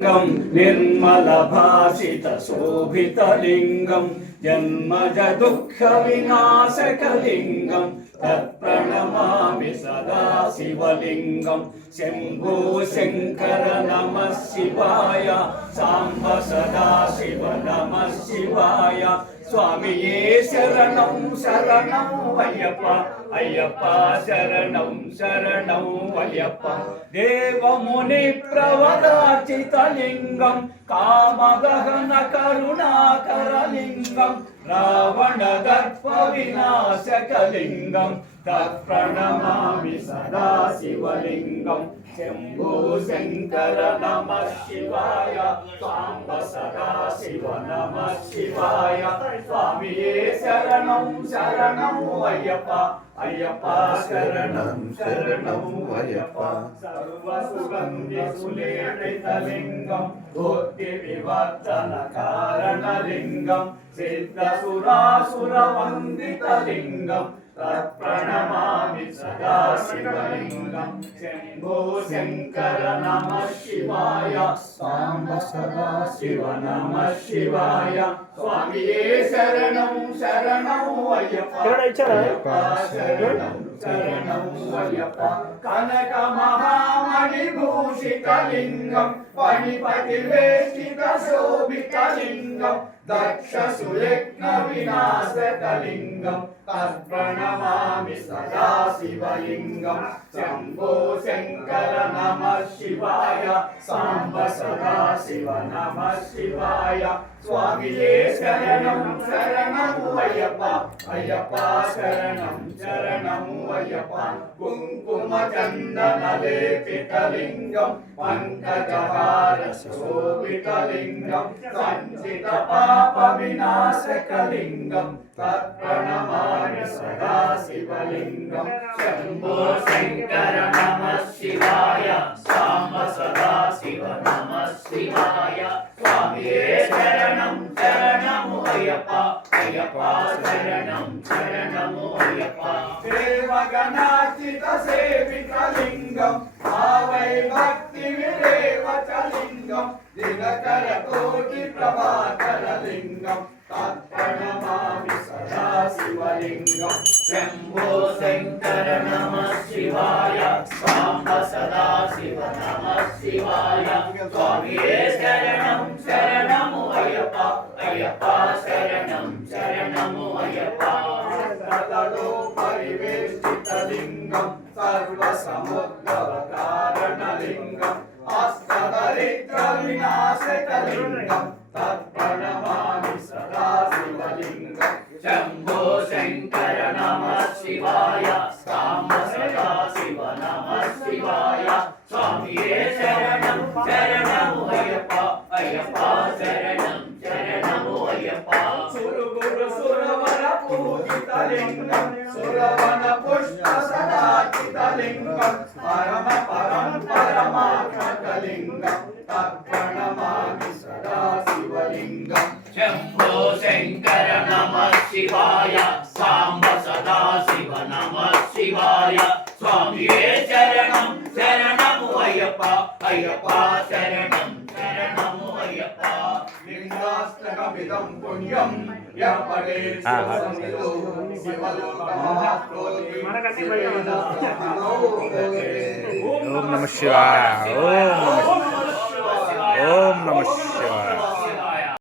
निर्मलभासितशोभितलिङ्गं जन्मज दुःखविनाशकलिङ्गं तत्प्रणमामि सदा शिवलिङ्गं शम्भो शङ्कर नमः शिवाय साम्ब सदा शिव नमः शिवाय स्वामिये शरणं शरणं अय्यप्प अय्यप्प शरणं शरणं अय्यप्प देवमुनिप्रवराचितलिङ्गं कामदहन करुणाकरलिङ्गं रावणदर्पविनाशकलिङ्गं तत्प्रणमामि सदा शिवलिङ्गं शम्भो शङ्कर नमः शिवाय साम्ब सदा शिव नमः शिवाय स्वामिये शरणं शरणं अय्यप्प अय्यप्प शरणं शरणं अय्यप्प सर्वसुगन्धिसुलेपितलिङ्गं भूतिविवर्तनकारणलिङ्गं सिद्धसुरासुरवन्दितलिङ्गं तत्प्रणमामि सदा शिवलिङ्गं शम्भो शङ्कर नमः शिवाय साम्ब सदा शिव नमः शिवाय स्वामिये शरणं शरणं अय्यप्प अय्यप्प शरणं शरणं अय्यप्प कनकमहामणिभूषितलिङ्गं फणिपतिवेष्टितशोभितलिङ्गं दक्षसुयज्ञविनाशकलिङ्गं तत्प्रणमामि सदा शिवलिङ्गं शम्भो शङ्कर नमः शिवाय साम्ब सदा शिव नमः शिवाय स्वामिये शरणं शरणं अय्यप्प अय्यप्प शरणं शरणं अय्यप्प कुङ्कुमचन्दनलेपितलिङ्गं पङ्कजहारशोभितलिङ्गं सञ्चितपापविनाशकलिङ्गं तत्प्रणमामि सदा शिवलिङ्गं शम्भो शङ्कर नमः शिवाय साम्ब सदा शिव नमः शिवाय स्वामिये शरणं शरणं अय्यप्प अय्यप्प शरणं शरणं अय्यप्प देवगणार्चितसेवितलिङ्गं भावै भक्तिविरेवचलिङ्गं दिनकरकोटिप्रभाकरलिङ्गं तत्प्रणमामि सदा शिवलिङ्गं शम्भो शङ्कर नमः शिवाय साम्ब सदा शिव नमः शिवाय स्वामिये शरणं शरणं अय्यप्प अय्यप्प शरणं शरणं अय्यप्प तदलो परिवेष्टितलिङ्गं सर्वसमुद्भवकारणलिङ्गं हस्तदरिद्रविनाशकलिङ्गं तत्प्रणमामि सदा शिवलिङ्गं शम्भो शङ्कर नमः शिवाय साम्ब सदा शिव नमः शिवाय स्वामिये शरणं शरणं अय्यप्प अय्यप्प शरणं शरणं अय्यप्प सुरगुरु सुरवर पूजितलिङ्गं सुरवन पुष्प सदाचितलिङ्गं परम परं परमात्मकलिङ्गं तत्प्रणमामि सदा शिवलिङ्गं शम्भो शङ्कर नमः शिवाय साम्ब सदा शिव नमः शिवाय स्वामिये शरणं शरणं अय्यप्प अय्यप्प शरणं शरणं अय्यप्प लिङ्गाष्टकमिदं पुण्यं यः पठेत् समितो शिवलोकमहाप्रोति ओम नमः शिवाय ओम